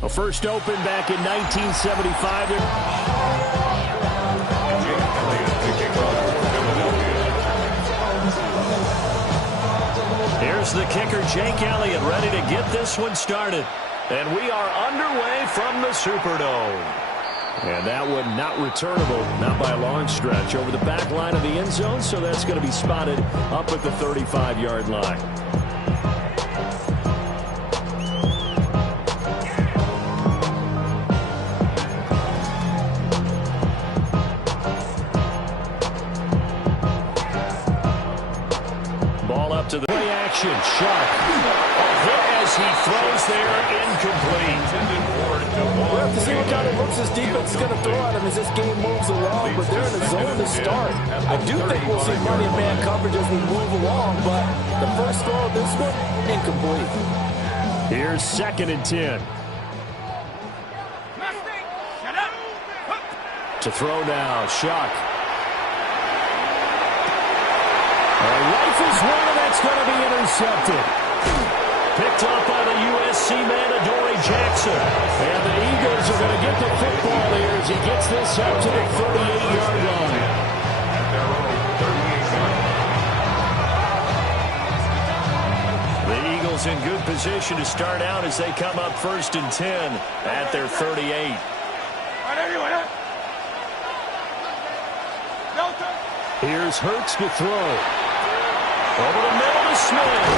Well, first opened back in 1975. Here's the kicker, Jake Elliott, ready to get this one started. And we are underway from the Superdome. And that one not returnable, not by a long stretch, over the back line of the end zone, so that's going to be spotted up at the 35-yard line. Ball up to the play action, Sharp. A hit as he throws there, incomplete. We'll have to see what kind of looks this defense is going to throw at him as this game moves along, but they're in the zone to start. I do think we'll see plenty of man coverage as we move along, but the first throw of this one, incomplete. Here's 2nd and 10. To throw now, Shuck. Rifles one, and that's going to be intercepted. Picked off by the USC man, Adoree Jackson. And the Eagles are going to get the football here as he gets this up to the 38-yard line. The Eagles in good position to start out as they come up 1st and 10 at their 38. Here's Hurts to throw. Over the middle to Smith.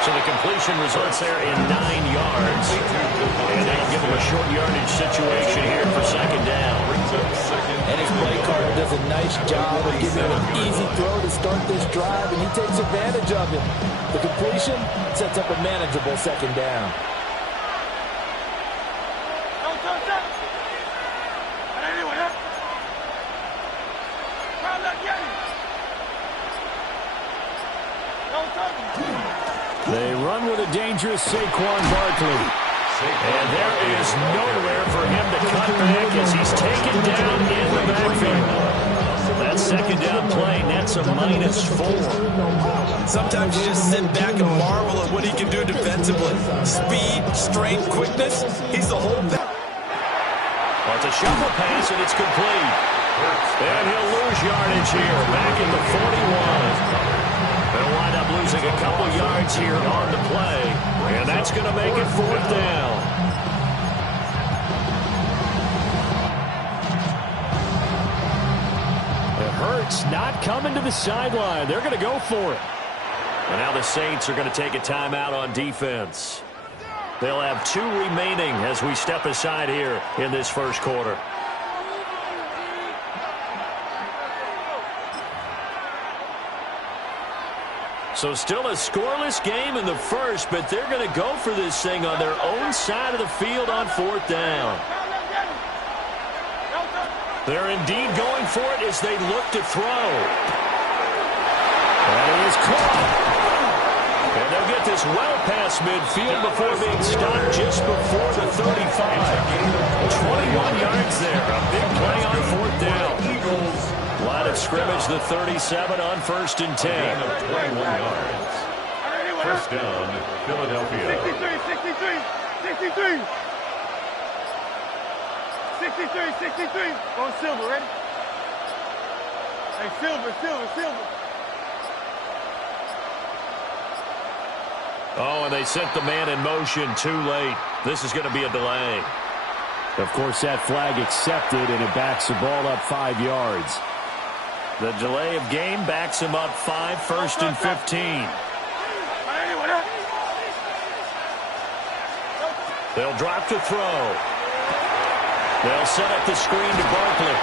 So the completion results there in 9 yards. And that'll give him a short yardage situation here for 2nd down. And his play caller does a nice job of giving him an easy throw to start this drive, and he takes advantage of it. The completion sets up a manageable 2nd down. They run with a dangerous Saquon Barkley. And there is nowhere for him to cut back as he's taken down in the backfield. That 2nd down play nets a -4. Sometimes you just sit back and marvel at what he can do defensively. Speed, strength, quickness. He's the whole thing. Well, it's a shuffle pass, and it's complete. And he'll lose yardage here, back at the 41. They'll wind up losing a couple yards here on the play. And that's going to make it 4th down. It hurts not coming to the sideline. They're going to go for it. And now the Saints are going to take a timeout on defense. They'll have 2 remaining as we step aside here in this first quarter. So still a scoreless game in the first, but they're going to go for this thing on their own side of the field on 4th down. They're indeed going for it as they look to throw. And it is caught. And they'll get this well past midfield before being stopped just before the 35. 21 yards there. A big play on 4th down. Line of scrimmage, the 37 on 1st and 10. 21 yards. 1st down, Philadelphia. 63. Going Silver, ready? Hey, Silver. Oh, and they sent the man in motion too late. This is going to be a delay. Of course, that flag accepted, and it backs the ball up 5 yards. The delay of game backs him up 5, 1st and 15. They'll drop to throw. They'll set up the screen to Barkley.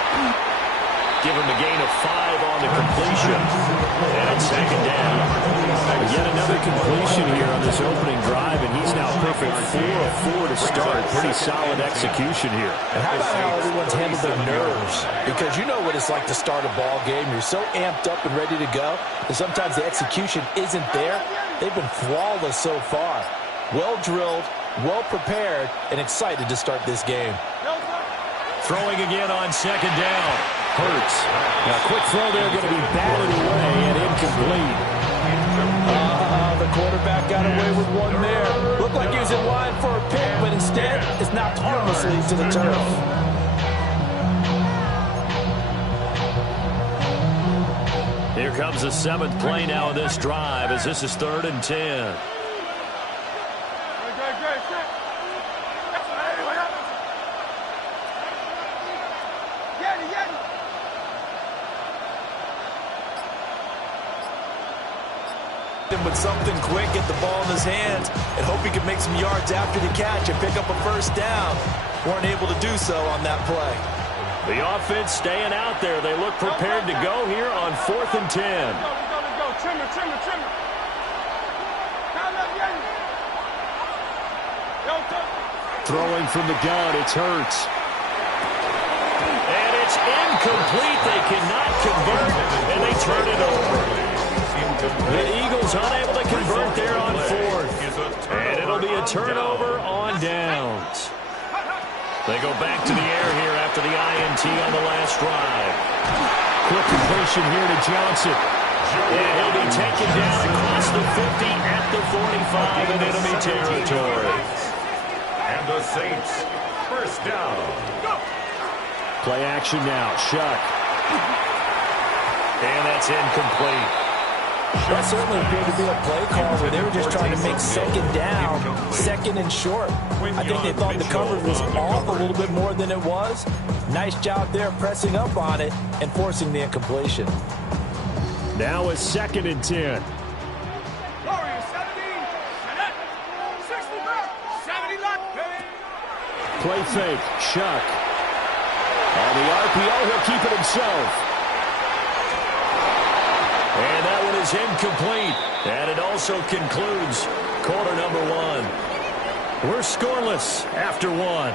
Give him a gain of 5 on the completion. And it's 2nd down. Yet another completion here on this opening drive, and he's now perfect 4 of 4 to start. Pretty solid execution here. And how about how everyone's handled their nerves? Because you know what it's like to start a ball game. You're so amped up and ready to go, and sometimes the execution isn't there. They've been flawless so far. Well drilled, well prepared, and excited to start this game. Throwing again on 2nd down. Hurts. Now, quick throw there, going to be batted away and incomplete. The quarterback got away with one there. Looked like he was in line for a pick, but instead nicely to the turf. Here comes the 7th play now in this drive as this is 3rd and 10. With something quick, get the ball in his hands, and hope he can make some yards after the catch and pick up a first down. Weren't able to do so on that play. The offense staying out there. They look prepared to go here on 4th and 10. Let's go. Trimmer. Throwing from the gun, it's Hurts. And it's incomplete. They cannot convert, and they turn it over. The Eagles unable to convert there on 4th. And it'll be a turnover on downs. They go back to the air here after the INT on the last drive. Quick completion here to Johnson. And he'll be taken down across the 50 at the 45 in enemy territory. And the Saints, first down. Play action now. Shuck. And that's incomplete. That certainly appeared to be a play call where they were just trying to make 2nd down, 2nd and short. I think they thought the coverage was off a little bit more than it was. Nice job there pressing up on it and forcing the incompletion. Now it's 2nd and 10. Play fake. Shuck. On the RPO, he'll keep it himself. And that one is incomplete. And it also concludes quarter number 1. We're scoreless after 1.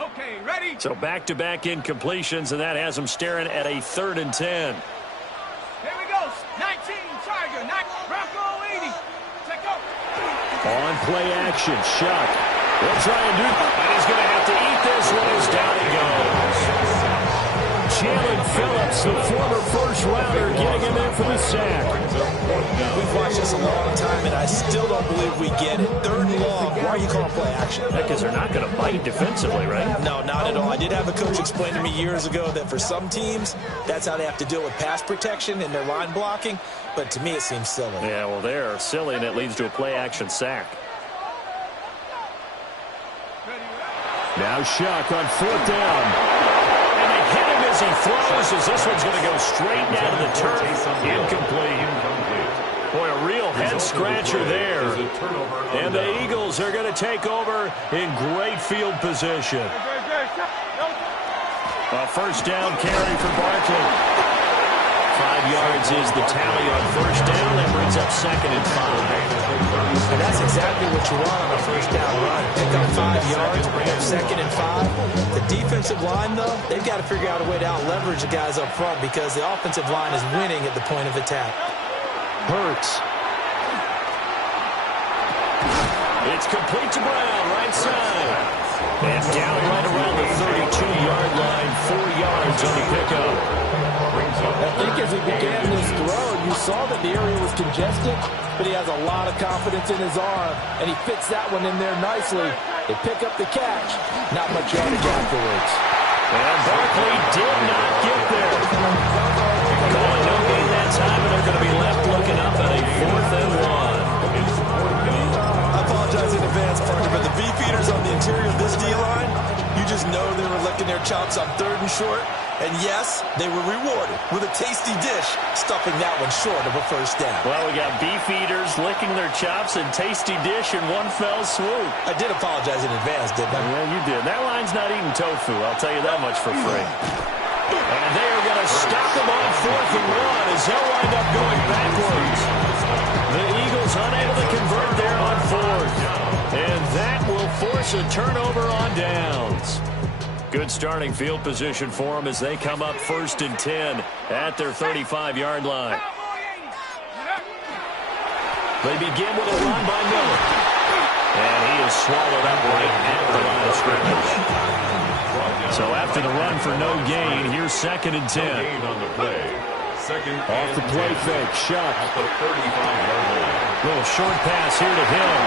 Okay, ready? So back-to-back incompletions, and that has them staring at a 3rd and 10. Here we go. 19, Tiger. Bronco 80. Take go. On play action, Shuck. They'll try and do that. And he's going to have to eat this one as down he goes. Jalen Phillips, the former first-rounder, getting him in for the sack. We've watched this a long time, and I still don't believe we get it. 3rd and long. Why are you calling play action? Because they're not going to bite defensively, right? No, not at all. I did have a coach explain to me years ago that for some teams, that's how they have to deal with pass protection and their line blocking. But to me, it seems silly. Yeah, well, they're silly, and it leads to a play-action sack. Now Shuck on 4th down. And they hit him as he throws, as this one's going to go straight down to the turf. Incomplete. Boy, a real head-scratcher there. And the Eagles are going to take over in great field position. A first down carry for Barkley. 5 yards is the tally on first down. That brings up 2nd and 5. And that's exactly what you want on a first down run. Pick up 5 yards, bring up 2nd and 5. The defensive line, though, they've got to figure out a way to out-leverage the guys up front because the offensive line is winning at the point of attack. Hurts. It's complete to Brown, right side. And down right around the 32-yard line, 4 yards on the pickup. I think as he began this throw, you saw that the area was congested, but he has a lot of confidence in his arm, and he fits that one in there nicely. They pick up the catch, not much yardage afterwards. And Barkley did not get there. Calling no gain that time, and they're going to be left looking up at a 4th and 1. I apologize in advance, Parker, but the beefeaters on the interior of this D-line, you just know they were licking their chops on 3rd and short. And yes, they were rewarded with a tasty dish, stuffing that one short of a first down. Well, we got beef eaters licking their chops and tasty dish in one fell swoop. I did apologize in advance, didn't I? Yeah, you did. That line's not eating tofu, I'll tell you that much for free. And they are going to stop them on 4th and 1 as they'll wind up going backwards. The Eagles unable to convert there on 4th. And that will force a turnover on downs. Good starting field position for them as they come up 1st and 10 at their 35-yard line. They begin with a run by Miller. And he is swallowed up right at the line of scrimmage. So after the run for no gain, here's 2nd and 10. Gain on the play. Second Off the play fake, Shuck. At the 35-yard line. Little short pass here to Hill.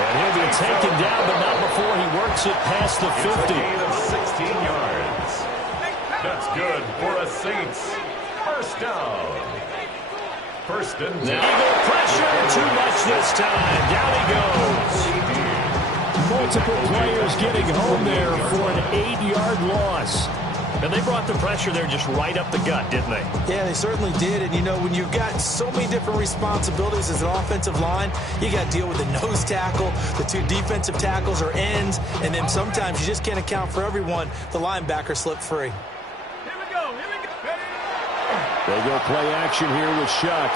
And he'll be taken down, but not before he works it past the 50. It's a gain of 16 yards. That's good for a Saints. First down. First and 10. Eagle pressure, too much this time. Down he goes. Multiple players getting home there for an 8-yard loss. And they brought the pressure there just right up the gut, didn't they? Yeah, they certainly did. And, you know, when you've got so many different responsibilities as an offensive line, you got to deal with the nose tackle, the 2 defensive tackles or ends, and then sometimes you just can't account for everyone. The linebacker slipped free. Here we go. They go play action here with Shuck.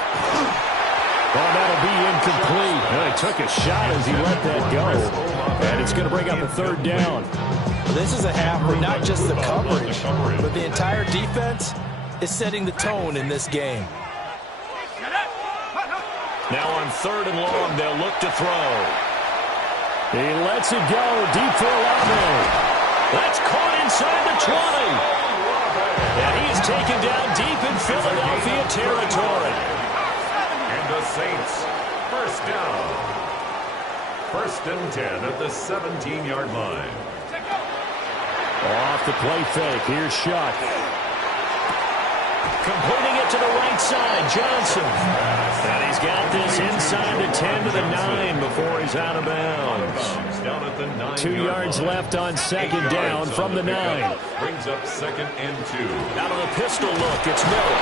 Oh, that'll be incomplete. Well, he took a shot as he let that go. And it's going to bring up a 3rd down. This is a half where not just the coverage, but the entire defense is setting the tone in this game. Now on 3rd and long, they'll look to throw. He lets it go deep for Olave. That's caught inside the 20. And he is taken down deep in Philadelphia territory. And the Saints, first down. First and 10 at the 17-yard line. Off the play fake, here's Shuck. Completing it to the right side, Johnson. And he's got this inside the 10 to the 9 before he's out of bounds. Down at the 9 2 yards left on 2nd down from the 9. Brings up 2nd and 2. Out of the pistol look, it's Miller.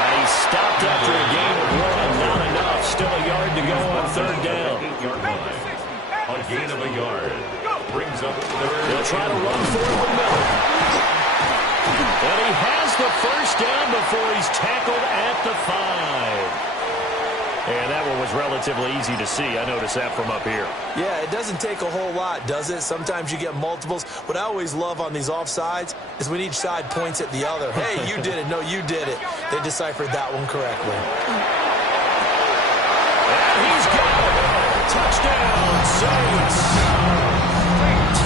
And he stopped after a gain of 1. Not enough. Still a yard to go on 3rd down. 8-yard line. A gain of a yard. Brings up 3rd. They'll try to run for it with Miller. And he has the first down before he's tackled at the 5. And that one was relatively easy to see. I noticed that from up here. Yeah, it doesn't take a whole lot, does it? Sometimes you get multiples. What I always love on these offsides is when each side points at the other. Hey, you did it. No, you did it. They deciphered that one correctly. And he's got it. Touchdown, Saints.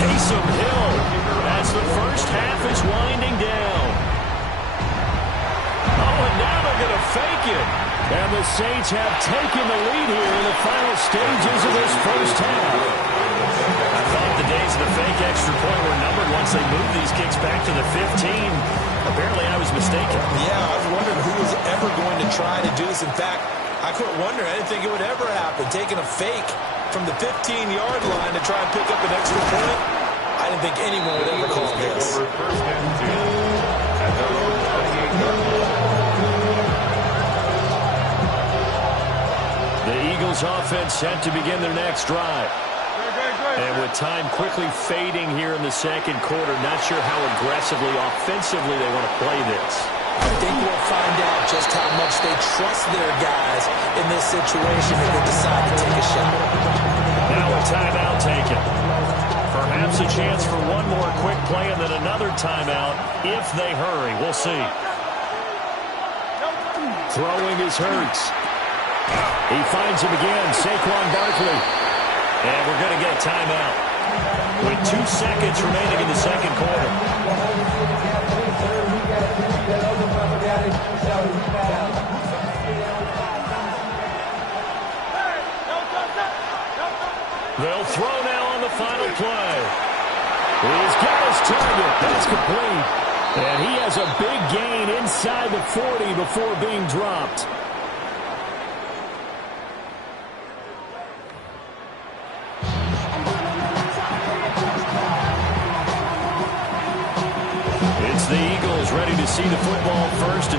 Taysom Hill as the first half is winding down. Oh, and now they're going to fake it. And the Saints have taken the lead here in the final stages of this first half. I thought the days of the fake extra point were numbered once they moved these kicks back to the 15. Apparently I was mistaken. Yeah, I was wondering who was ever going to try to do this. In fact, I couldn't wonder. I didn't think it would ever happen. Taking a fake from the 15-yard line to try and pick up an extra point, I didn't think anyone would ever call this. First and 10 at their own 28-yard line. The Eagles offense set to begin their next drive. And with time quickly fading here in the second quarter, not sure how aggressively, offensively they want to play this. I think we'll find out just how much they trust their guys in this situation if they decide to take a shot. Now a timeout taken. Perhaps a chance for one more quick play and then another timeout if they hurry. We'll see. Throwing is Hurts. He finds him again, Saquon Barkley. And we're going to get a timeout with 2 seconds remaining in the second quarter. They'll throw now on the final play. He's got his target. That's complete. And he has a big gain inside the 40 before being dropped. It's the Eagles ready to see the football first.